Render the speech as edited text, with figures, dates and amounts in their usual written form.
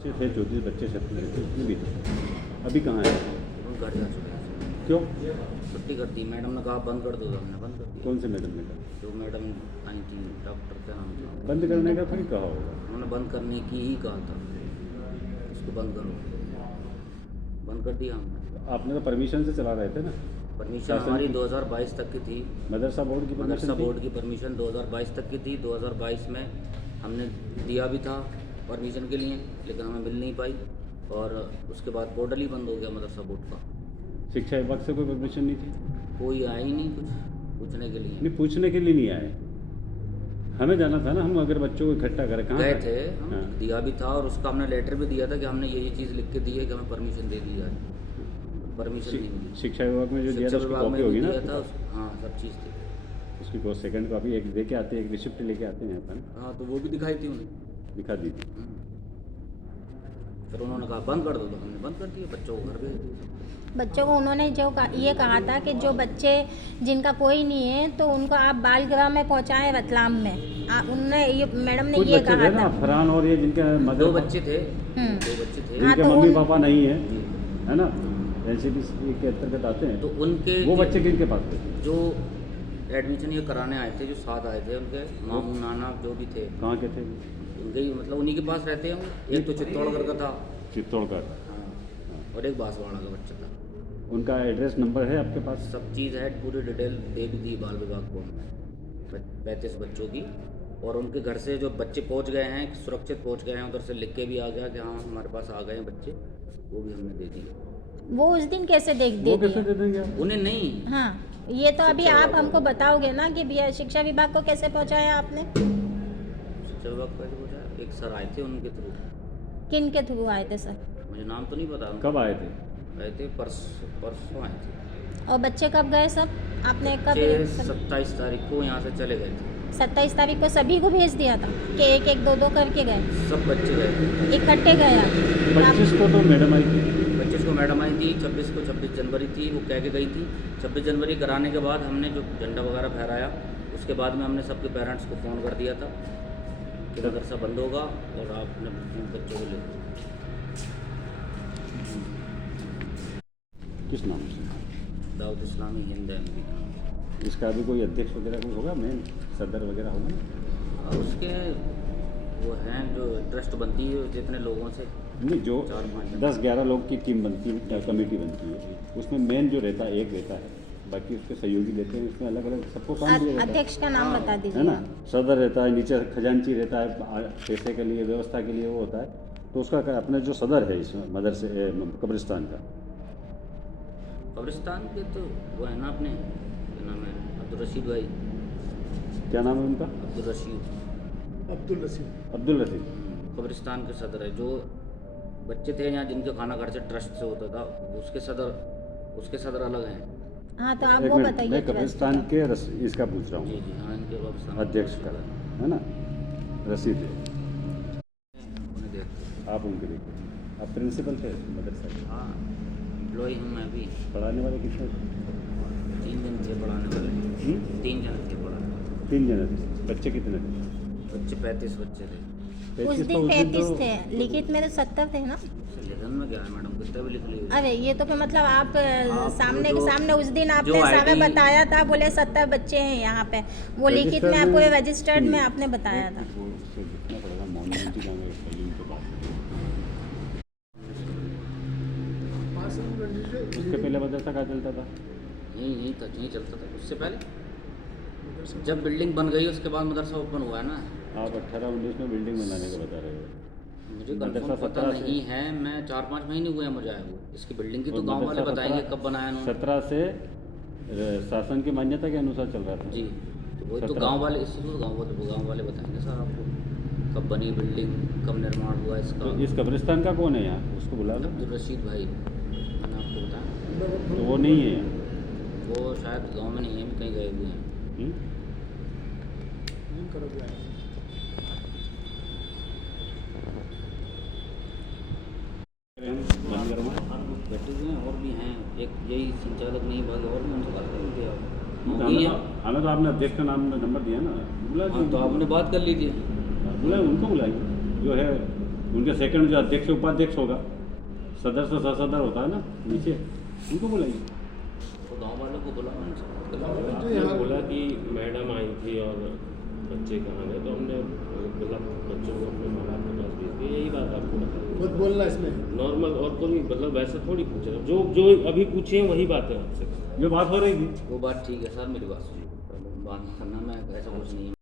बच्चे थे 34 बच्चे 36 बच्चे इसमें भी थे। अभी कहाँ है? वो घर जा चुके हैं। क्यों? छुट्टी कर दी, मैडम ने कहा बंद कर दो तो हमने बंद कर दिया। कौन से मैडम ने कहा? जो मैडम आई थी, डॉक्टर क्या नाम था, बंद करने का फिर कहा होगा। उन्होंने बंद करने की ही कहा था, इसको बंद करो, बंद कर दिया हमने। आपने तो परमिशन से चला रहे थे ना? परमिशन शासन हमारी की? 2022 तक की थी। मदरसा बोर्ड की मदरसा परमिशन बोर्ड की परमिशन 2022 तक की थी। 2022 में हमने दिया भी था परमिशन के लिए, लेकिन हमें मिल नहीं पाई, और उसके बाद पोर्टल ही बंद हो गया मदरसा बोर्ड का। शिक्षा विभाग से कोई परमिशन नहीं थी? कोई आया ही नहीं कुछ पूछने के लिए। नहीं, पूछने के लिए नहीं आए। हमें जाना था ना, हम अगर बच्चों को इकट्ठा करें कहाँ गए करें? थे हम, हाँ। दिया भी था, और उसका हमने लेटर भी दिया था कि हमने ये चीज़ लिख के दी है कि हमें परमिशन दे दी जाए। परमिशन नहीं मिली। शिक्षा विभाग में जो दिया था शिक्षा उसकी विभाग कॉपी में होगी भी ना दिया आपके था पास? हाँ, सब चीज़ थी। उसकी को सेकंड कॉपी एक दे के आते हैं, एक रिसिप्ट लेके आते हैं अपन, हाँ, तो वो भी दिखाई थी उन्हें। दिखा दी थी। फिर उन्होंने कहा बंद कर दो, तो हमने बंद कर दिया, बच्चों को घर भेज दिया। बच्चों को उन्होंने ये कहा था कि जो बच्चे जिनका कोई नहीं है तो उनको आप बाल गृह में पहुंचाएं रतलाम में। उनने ये मैडम ने कुछ ये बच्चे कहा थे ना, था। फरहान और ये जिनके मदर दो बच्चे थे, हम्म। दो बच्चे थे। हाँ, जिनके तो मम्मी पापा नहीं है, जी। है ना, एनसीपी के अंतर्गत आते हैं, तो उनके वो बच्चे किनके पास थे? जो एडमिशन ये कराने आए थे, जो साथ आए थे, उनके मामू नाना जो भी थे, कहाँ के थे? उनके ही मतलब उन्हीं के पास रहते हैं वो। एक तो चित्तौड़गढ़ का था, चित्तौड़ का। हाँ, और एक बांसवाड़ा का बच्चा था। उनका एड्रेस नंबर है आपके पास? सब चीज़ है, पूरी डिटेल दे भी दी बाल विभाग को हमने, 35 बच्चों की। और उनके घर से जो बच्चे पहुंच गए हैं, सुरक्षित पहुंच गए हैं, उधर से लिख के भी आ गया कि हाँ हमारे पास आ गए हैं बच्चे, वो भी हमने दे दिए। वो उस दिन कैसे वो कैसे दिए? दे देंगे आप? उन्हें नहीं, हाँ, ये तो अभी शिक्षा आप विभाग हमको को। बताओगे ना कि भैया शिक्षा विभाग को कैसे पहुंचाया आपने? शिक्षा विभाग को कैसे पहुंचाया? एक सर आए थे उनके थ्रू, किन के थ्रू आए थे सर? मुझे नाम तो नहीं पता उनका। कब आए थे? आए थे परसों आए थे। और बच्चे कब गए सब? आपने कब? 27 तारीख को यहाँ से चले गए थे। 27 तारीख को सभी को भेज दिया था कि एक एक दो दो करके गए, सब बच्चे गए थे। इकट्ठे गए आप? 25 को तो मैडम आई थी। 25 को मैडम आई थी, 26 को 26 जनवरी थी, वो कह के गई थी। 26 जनवरी कराने के बाद हमने जो झंडा वगैरह फहराया, उसके बाद में हमने सबके पेरेंट्स को फ़ोन कर दिया था कि मदरसा बंद होगा और आप अपने बच्चों को ले। किस नाम से? दाऊद इस्लामी हिंद एमपी का नाम। इसका अभी कोई अध्यक्ष वगैरह कोई होगा, मेन सदर वगैरह होगा ना? और उसके वो हैं जो ट्रस्ट बनती है जितने लोगों से, नहीं, जो 4-5 10-11 लोग की टीम बनती है, कमेटी बनती है, उसमें मेन जो रहता है एक रहता है, बाकी उसके सहयोगी रहते हैं, उसमें अलग अलग सबको काम दिया जाता है, अध्यक्ष का नाम बता है दीजिए। ना? सदर रहता है, नीचे खजांची रहता है, पैसे के लिए व्यवस्था के लिए वो होता है। तो उसका अपने जो सदर है इस मदरसे कब्रिस्तान का, कब्रिस्तान के तो वो है ना अपने, क्या नाम है, अब्दुल रशीद भाई, क्या नाम है उनका? अब्दुल रशीद, अब्दुल रशीद। कब्रिस्तान के सदर है। जो बच्चे थे यहाँ जिनके खाना घर से ट्रस्ट से होता था, उसके सदर अलग हैं। हाँ, तो आप एक वो मिनट, बताइए मैं ट्रस्ट कब्रिस्तान का। के इसका पूछ रहा जी हूँ, जी हाँ, इनके कब्रिस्तान अध्यक्ष का, है ना, रसीद है, उन्हें देखते। आप उनके देखिए। आप प्रिंसिपल थे मदरसा के? हाँ, एम्प्लॉय हूँ मैं भी। पढ़ाने वाले कितने थे? 3 जन थे पढ़ाने वाले, 3 जन थे पढ़ाने वाले। 3 जने थे। बच्चे कितने थे? बच्चे 35 बच्चे थे। उस 35 दिन 35 तो थे, लिखित में तो 70 थे ना? लेखन में क्या है मैडम, कितना भी लिख ली। अरे ये तो फिर मतलब आप सामने के जो- सामने उस दिन जो आपने सारा ID बताया था, बोले 70 बच्चे हैं यहाँ पे, वो लिखित में आपको रजिस्टर्ड में आपने बताया था। वो उससे लिखना पड़ेगा, मॉन्यूमेंट का मैं सलीम के पास। उसके पहले मदरसा कहाँ चलता था? यही था, यहीं चलता था। उससे पहले जब बिल्डिंग बन गई उसके बाद मदरसा ओपन हुआ है ना। आप 18-19 में बिल्डिंग बनाने का बता रहे हो। मुझे मदरसा कंफर्म पता 17 से- नहीं है, मैं 4-5 महीने हुए हैं मुझे आए हुए। इसकी बिल्डिंग की तो और गांव वाले मदरसा बताएंगे 17 कब बनाया उन्होंने। 17 से शासन की मान्यता के अनुसार चल रहा था। जी, तो वही तो 17 गांव वाले, इससे तो गांव वाले बताएंगे सर आपको कब बनी बिल्डिंग, कब निर्माण हुआ इसका। तो इस कब्रिस्तान का कौन है यहाँ? उसको बुला लो। अब्दुल रशीद भाई, मैंने आपको बताया। तो वो नहीं है यहाँ। वो शायद गाँव में नहीं है, कहीं गए हुए हैं। हम्म? बंद करवा। बैठे हुए हैं और भी हैं, एक यही संचालक नहीं भागे और भी उनसे बात करेंगे आप। हमें तो आपने अध्यक्ष का नंबर दिया ना, बुला हाँ, तो आपने बात कर लीजिए। बुलाए, उनको बुलाइए जो है उनके सेकंड जो अध्यक्ष उपाध्यक्ष होगा, सदर से सदर होता है ना नीचे, उनको बुलाइए। तो गांव वालों को बुलाना चाहिए। आपने बोला कि मैडम आई थी और बच्चे कहाँ गए, तो हमने मतलब बच्चों को अपने माँ बाप के पास भेज दिया, यही बात आपको बताई। खुद बोलना इसमें नॉर्मल और कोई मतलब वैसा थोड़ी पूछ रहा, जो अभी पूछे हैं वही बातें आपसे। जो बात हो रही थी वो बात ठीक है सर, मेरी बात सुनिए, बात करना में ऐसा कुछ नहीं है।